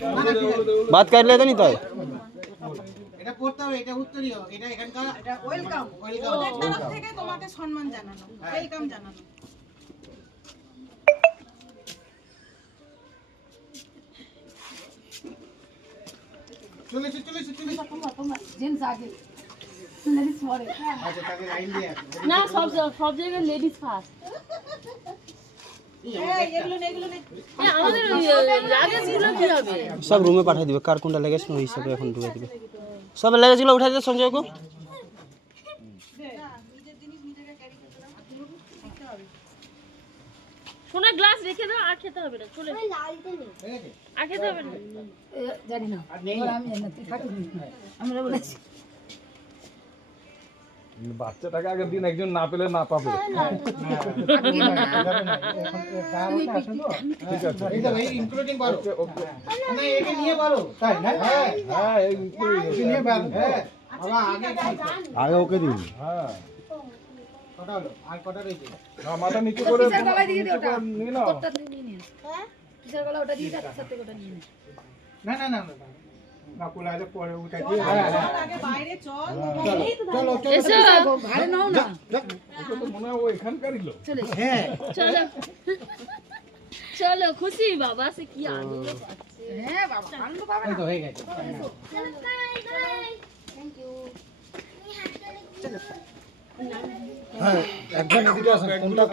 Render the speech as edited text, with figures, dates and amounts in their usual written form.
बात कर लेते नहीं तो এটা পড়তে হবে, এটা উত্তরীয়, এটা এখানকার এটা ওয়েলকাম, ওদের তরফ থেকে তোমাকে সম্মান জানানো, ওয়েলকাম জানানো। চলে জেন্টস আগে লেডিস পরে। আচ্ছা তাকে লাইন দিয়ে আছে না সব জায়গায় লেডিস ফার্স্ট আমাদের লাগেজ গুলো কি হবে सब रूम में पाठा दिबे कार कोनटा लगेज ओई सब এখন ঢুকে দিবে सब लगेज গুলো উঠাই দে সঞ্জয় को সোনা গ্লাস রেখে দাও আর খেতে হবে না চলে আর খেতে হবে না জানি না আর আমি জানি না তুই থাক আমরা বলেছি বাচ্চাটাকে আগের দিন একজন না পেলে না পাবে ঠিক আছে এটা ভাই ইনক্লুডিং বলো না একে নিয়ে বলো তাই না হ্যাঁ এই নিয়ে বলো হ্যাঁ বাবা আগে ওকে দিন হ্যাঁ কটা হলো আর কটা রয়েছে না মাথা নিচু করে কিসের গলায় দিয়ে দে ওটা নিয়ে নাও তোরটা নিয়ে নে হ্যাঁ কিসের গলা ওটা দিয়ে দে সাথে ওটা নিয়ে নে না না না না কোলা যে পরে উঠা দিয়ে আগে বাইরে চল, চলো এসো ভালো নাও না ওকে তো মনে হয় ও এখানকারই লোক চলে হ্যাঁ চলো চলো খুশি বাবা সে কি আনন্দ পাচ্ছে হ্যাঁ বাবা আনন্দ পাবে এই তো হয়ে গেছে থ্যাংক ইউ হ্যাঁ একজন এদিকে আসেন কোনটা